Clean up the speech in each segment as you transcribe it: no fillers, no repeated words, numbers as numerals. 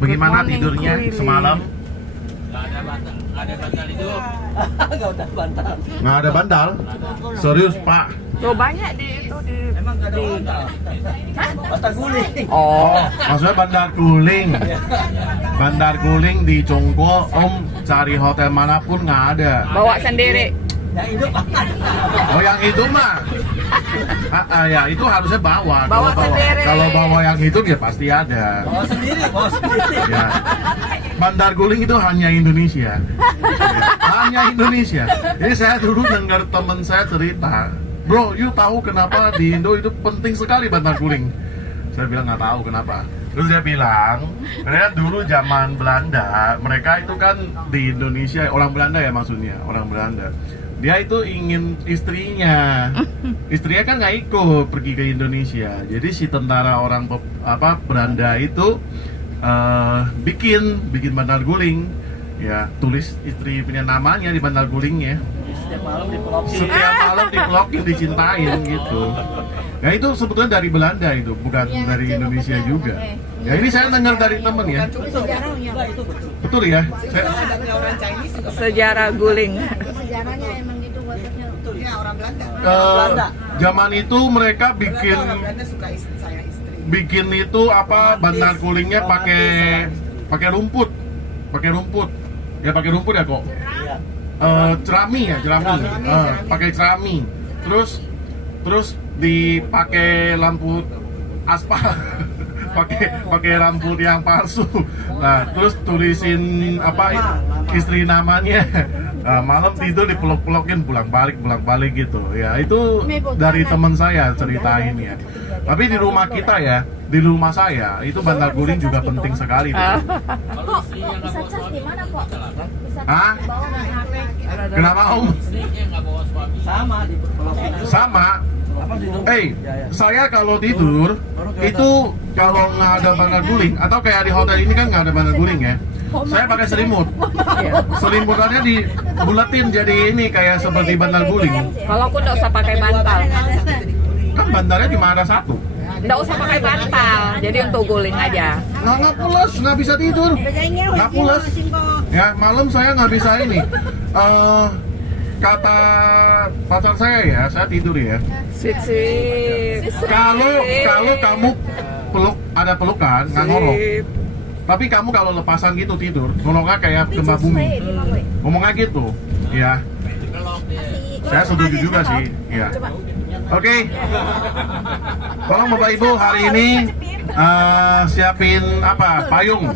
Bagaimana tidurnya semalam? Nggak ada bantal itu. Nggak ada bantal? Serius Pak? Tuh banyak di itu di. Emang nggak ada bantal. Bantal guling. Oh, maksudnya Bandar Guling. Bandar Guling di Congko, Om cari hotel manapun nggak ada. Bawa sendiri. Yang hidup Oh yang itu mah, ya itu harusnya bawa. Bawa sendiri. Kalau bawa yang hidup ya pasti ada. bawa sendiri, bawa sendiri. Ya. Bandar Guling itu hanya Indonesia. Hanya Indonesia. Jadi saya dulu dengar teman saya cerita, bro, you tahu kenapa di Indo itu penting sekali Bandar Guling? Saya bilang nggak tahu kenapa. Terus dia bilang, karena dulu zaman Belanda, mereka itu kan di Indonesia, orang Belanda ya maksudnya, orang Belanda. Dia itu ingin istrinya kan nggak ikut pergi ke Indonesia. Jadi si tentara orang Belanda itu bikin Bandar Guling, ya tulis istri punya namanya di Bandar Gulingnya. Setiap malam dipelokin. Setiap malam dipelokin, dicintain gitu. Nah itu sebetulnya dari Belanda itu, bukan dari Indonesia juga. Ya ini saya dengar dari temen ya. Itu betul. Betul ya. Sejarah guling. Sejarahnya emang gitu buatnya. Ya orang Belanda. Zaman itu mereka bikin Belanda suka saya istri. bikin itu Bandar Gulingnya pakai rumput. Ya pakai rumput ya kok. Iya. Cerami. Pakai cerami. Terus dipakai lampu aspal. pakai rambut yang palsu. Nah, terus tulisin istri namanya. Nah, malam tidur dipeluk-pelukin pulang balik gitu. Ya, itu dari teman saya ceritain ya. Tapi di rumah kita ya, di rumah saya itu Bandar Guling juga penting sekali. Kok bisa cas di mana kok? Bisa Hah? bawa dari HP. Kenapa Om? Sama dipelokin. Sama. Saya kalau tidur itu kalau nggak ada Bandar Guling atau kayak di hotel ini kan nggak ada Bandar Guling ya. Saya pakai selimut. Selimutannya dibulatin jadi ini kayak seperti Bandar Guling. Kalau aku nggak usah pakai bantal. Kan bandarnya cuma ada satu. Nggak usah pakai bantal. Jadi untuk guling aja. Nggak pules, nggak bisa tidur. Nggak pules. Ya malam saya nggak bisa ini. Kata pacar saya tidur ya. Sweet. Kalau kamu ada pelukan nggak ngorok. Tapi kamu kalau lepasan gitu tidur, ngoroknya kayak gempa bumi. Ngomongnya gitu, ya. Saya setuju juga sih, ya. Oke. Tolong Bapak Ibu hari ini siapin payung.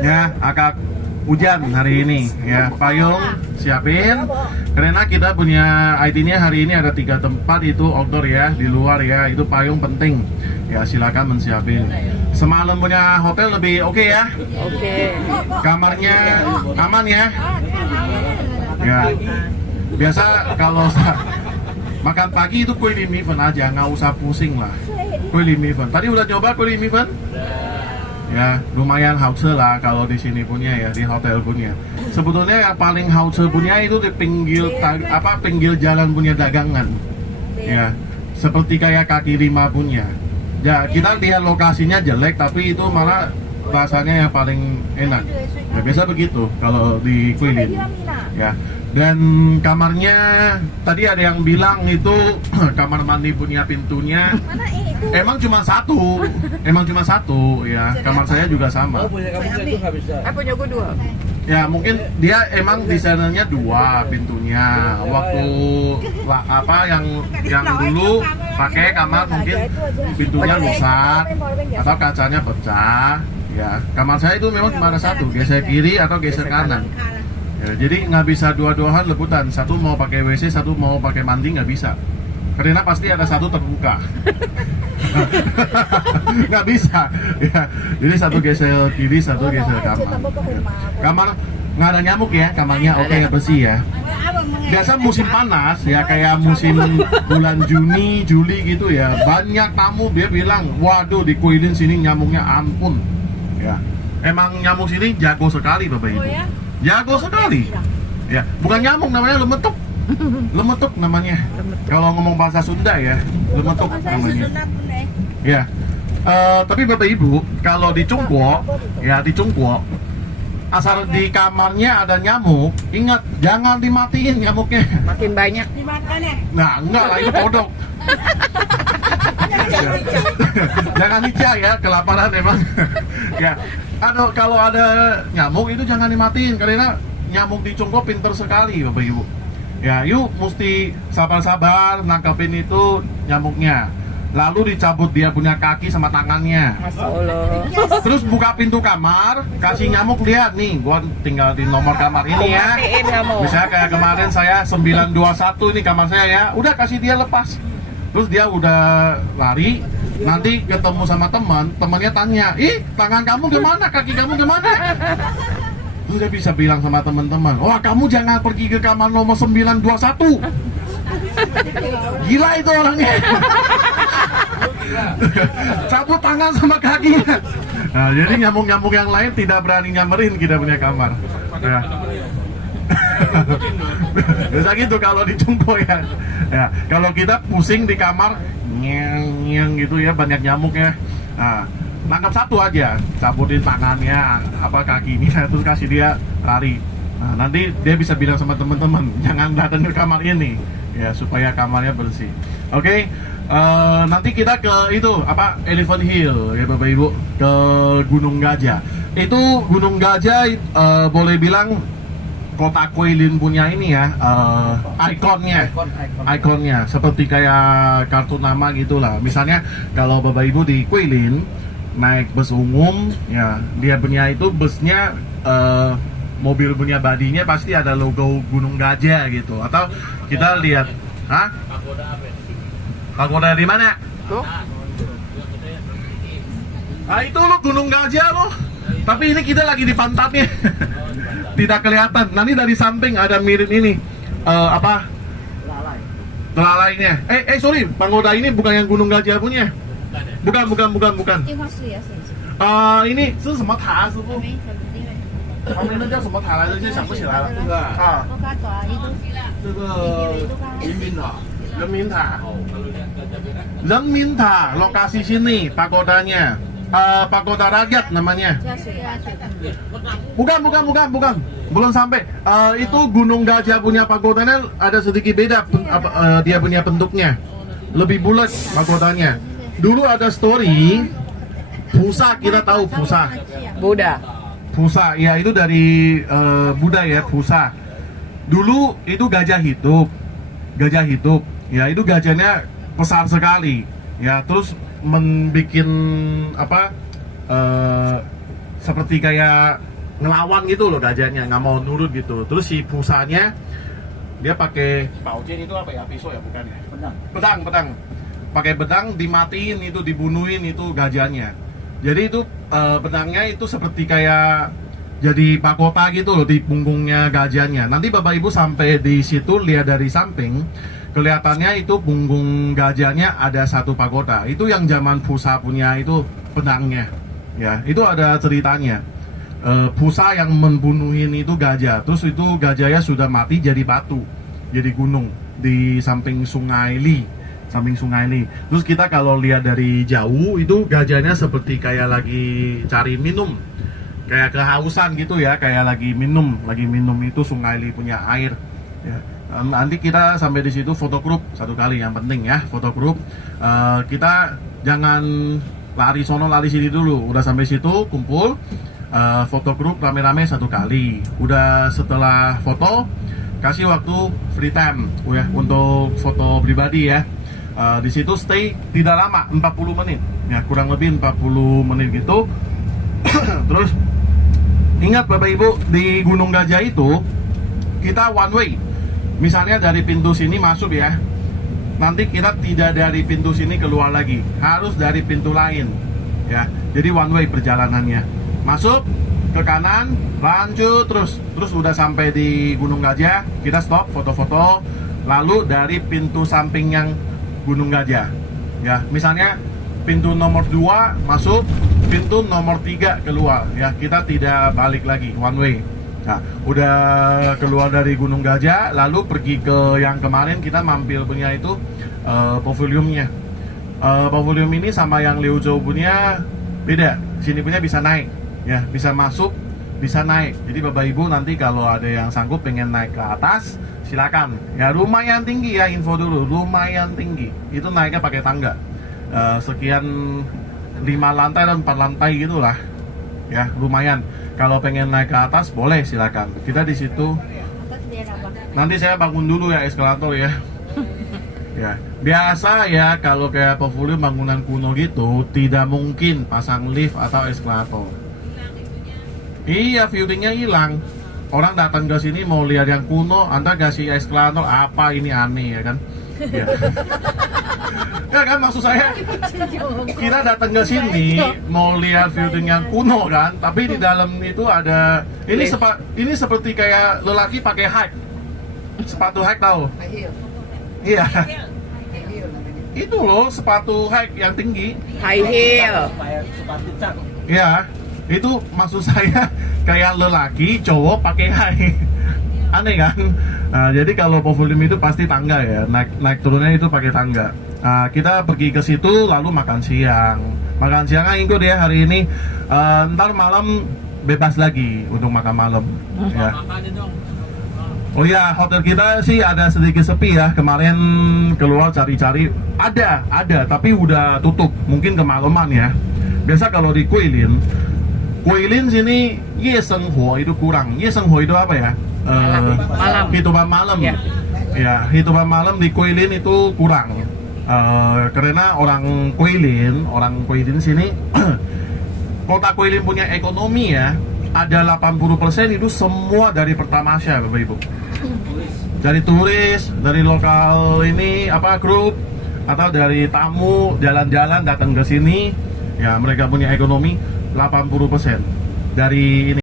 Ya, agak hujan hari ini ya, payung siapin karena kita punya IT-nya hari ini ada 3 tempat itu outdoor ya, di luar ya, itu payung penting ya, silakan mensiapin. Semalam punya hotel lebih oke ya, kamarnya aman ya, ya biasa kalau makan pagi itu kue limiven aja, nggak usah pusing lah, kue limiven. Tadi udah coba kue limiven? Ya lumayan hauce lah kalau di sini punya ya, di hotel punya. Sebetulnya yang paling hauce punya itu di pinggir jalan punya dagangan. Ya, seperti kayak kaki lima punya. Ya kita lihat lokasinya jelek tapi itu malah rasanya yang paling enak. Ya biasa begitu kalau di Kuilin. Ya. Dan kamarnya tadi ada yang bilang itu kamar mandi punya pintunya emang cuma satu ya, kamar saya juga sama. Punya kamu itu nggak bisa. Punya gue 2. Ya mungkin dia emang desainernya 2 pintunya. Waktu yang dulu pakai kamar mungkin pintunya rusak atau kacanya pecah. Ya kamar saya itu memang cuma ada 1, geser kiri atau geser kanan. Ya, jadi nggak bisa dua-duaan lebutan. Satu mau pakai WC, satu mau pakai mandi nggak bisa. Karena pasti ada satu terbuka. Nggak bisa. Ya, jadi satu geser kiri, satu geser kanan. Kamar nggak ada nyamuk ya, kamarnya oke bersih ya. Biasa musim panas ya, kayak musim bulan Juni, Juli gitu ya. Banyak tamu dia bilang, waduh di Kuilin sini nyamuknya ampun. Ya, emang nyamuk sini jago sekali Bapak Ibu. Jago sekali. Ya, bukan nyamuk namanya lemetuk. Lemetuk namanya. Kalau ngomong bahasa Sunda ya, lemetuk namanya. Ya. Tapi Bapak Ibu, kalau di Cungkuo, ya di Cungkuo, asal di kamarnya ada nyamuk, ingat jangan dimatiin nyamuknya. Makin banyak. Nah, enggak lah, itu kodok. Jangan dicak ya, kelaparan emang. Ya, kalau ada nyamuk itu jangan dimatiin karena nyamuk di Cungkuo pinter sekali Bapak Ibu. Ya, yuk mesti sabar-sabar nangkepin itu nyamuknya. Lalu dicabut dia punya kaki sama tangannya. Masya Allah. Terus buka pintu kamar, kasih nyamuk lihat nih, gua tinggal di nomor kamar ini ya. Matiin nyamuk. Misalnya kayak kemarin saya 921 ini kamar saya ya, udah kasih dia lepas. Terus dia udah lari, nanti ketemu sama temannya tanya, ih tangan kamu gimana, kaki kamu gimana? Terus dia bisa bilang sama teman-teman, wah kamu jangan pergi ke kamar nomor 921. Gila itu orangnya. Cabut tangan sama kakinya. Nah, jadi nyamuk-nyamuk yang lain tidak berani nyamperin kita punya kamar. Ya. Biasa gitu kalau di Cungkuo ya. Ya, kalau kita pusing di kamar nyeng gitu ya, banyak nyamuknya. Nah, tangkap satu aja, cabutin tangannya, apa kakinya, terus kasih dia lari. Nah, nanti dia bisa bilang sama teman-teman, jangan datang ke kamar ini, ya supaya kamarnya bersih. Oke, nanti kita ke itu apa Elephant Hill ya Bapak Ibu, ke Gunung Gajah. Itu Gunung Gajah boleh bilang kota Guilin punya ini ya, ikonnya seperti kayak kartu nama gitulah. Misalnya kalau Bapak Ibu di Guilin naik bus umum ya, dia punya itu busnya mobil punya badinya pasti ada logo Gunung Gajah gitu. Atau kita lihat, hah? Pagoda di mana? Tuh. Ah itu lo Gunung Gajah lo. Tapi ini kita lagi di pantatnya. Tidak kelihatan. Nanti dari samping ada mirip ini. Apa? Telalainya. Sorry, pagoda ini bukan yang Gunung Gajah punya. Bukan. 电话室也是。ini 是什么塔师傅？旁边那叫什么塔来着？就想不起来了。啊，我刚抓一个。这个人民塔。人民塔lokasi sini pagodanya, pagoda rakyat namanya. Bukan, belum sampai. Itu Gunung Gajah punya pagodanya ada sedikit beda, dia punya bentuknya lebih bulat pagodanya. Dulu ada story Pusa, kita tahu Pusa. Pusa, ya itu dari Buddha ya, Pusa. Dulu itu gajah hidup. Ya itu gajahnya besar sekali ya, terus membikin apa seperti kayak ngelawan gitu loh gajahnya, nggak mau nurut gitu. Terus si Pusanya dia pakai paujen itu apa ya, pisau ya bukan ya, pedang pakai pedang, dimatiin itu, dibunuhin itu gajahnya. Jadi itu pedangnya itu seperti kayak jadi pakota gitu loh di punggungnya gajahnya. Nanti Bapak Ibu sampai di situ lihat dari samping, kelihatannya itu punggung gajahnya ada satu pagoda. Itu yang zaman Pusa punya itu pedangnya. Ya, itu ada ceritanya. Pusa yang membunuhin itu gajah. Terus itu gajahnya sudah mati jadi batu, jadi gunung di samping Sungai Li. Terus kita kalau lihat dari jauh itu gajahnya seperti kayak lagi cari minum. Kayak kehausan gitu ya, kayak lagi minum itu Sungai Li punya air. Ya. Nanti kita sampai di situ foto grup satu kali, yang penting ya foto grup. Kita jangan lari sono lari sini dulu, udah sampai situ kumpul foto grup rame-rame satu kali. Udah setelah foto kasih waktu free time ya untuk foto pribadi ya. Di situ stay tidak lama, 40 menit ya, kurang lebih 40 menit gitu. Terus ingat Bapak Ibu, di Gunung Gajah itu kita one way. Misalnya dari pintu sini masuk ya, nanti kita tidak dari pintu sini keluar lagi, harus dari pintu lain ya. Jadi one way perjalanannya, masuk ke kanan, lanjut terus udah sampai di Gunung Gajah, kita stop foto-foto, lalu dari pintu samping yang Gunung Gajah ya. Misalnya pintu nomor 2 masuk, pintu nomor 3 keluar ya, kita tidak balik lagi, one way. Nah, udah keluar dari Gunung Gajah, lalu pergi ke yang kemarin kita mampir punya itu paviliumnya. Pavilion ini sama yang Liuzhou punya beda. Sini punya bisa naik, ya, bisa masuk, bisa naik. Jadi Bapak Ibu nanti kalau ada yang sanggup pengen naik ke atas, silakan. Ya lumayan tinggi ya, info dulu, lumayan tinggi. Itu naiknya pakai tangga. Sekian 5 lantai dan 4 lantai gitulah. Ya, lumayan. Kalau pengen naik ke atas boleh silakan. Kita di situ. Nanti saya bangun dulu ya eskalator ya. Ya, biasa ya kalau kayak pavilion bangunan kuno gitu tidak mungkin pasang lift atau eskalator. Iya, viewingnya hilang. Orang datang ke sini mau lihat yang kuno, Anda kasih eskalator, apa ini aneh ya kan? Ya. Ya kan maksud saya, kita datang ke sini mau lihat viewing yang kuno kan, tapi di dalam itu ada ini seperti kayak lelaki pakai high, sepatu high tahu? High heel. Iya. High heel namanya. Itu loh sepatu high yang tinggi. High heel. Sepatu cat. Ya, itu maksud saya kayak lelaki cowok pakai high. Aneh kan? Nah, jadi kalau pavilion itu pasti tangga ya, naik turunnya itu pakai tangga. Nah, kita pergi ke situ lalu makan siang. Makan siangnya ikut ya hari ini. Ntar malam bebas lagi untuk makan malam. Ya. Oh ya, hotel kita sih ada sedikit sepi ya. Kemarin keluar cari-cari, ada, tapi udah tutup. Mungkin kemalaman ya. Biasa kalau di Guilin sini Yesenghuo itu kurang. Yesenghuo itu apa ya? Malam. Hitungan malam. Ya. Ya, hitungan malam di Guilin itu kurang. Karena orang Guilin sini kota Guilin punya ekonomi ya. Ada 80% itu semua dari Pertamasya, Bapak Ibu. Dari turis, dari lokal ini grup, atau dari tamu jalan-jalan datang ke sini, ya mereka punya ekonomi 80% dari ini.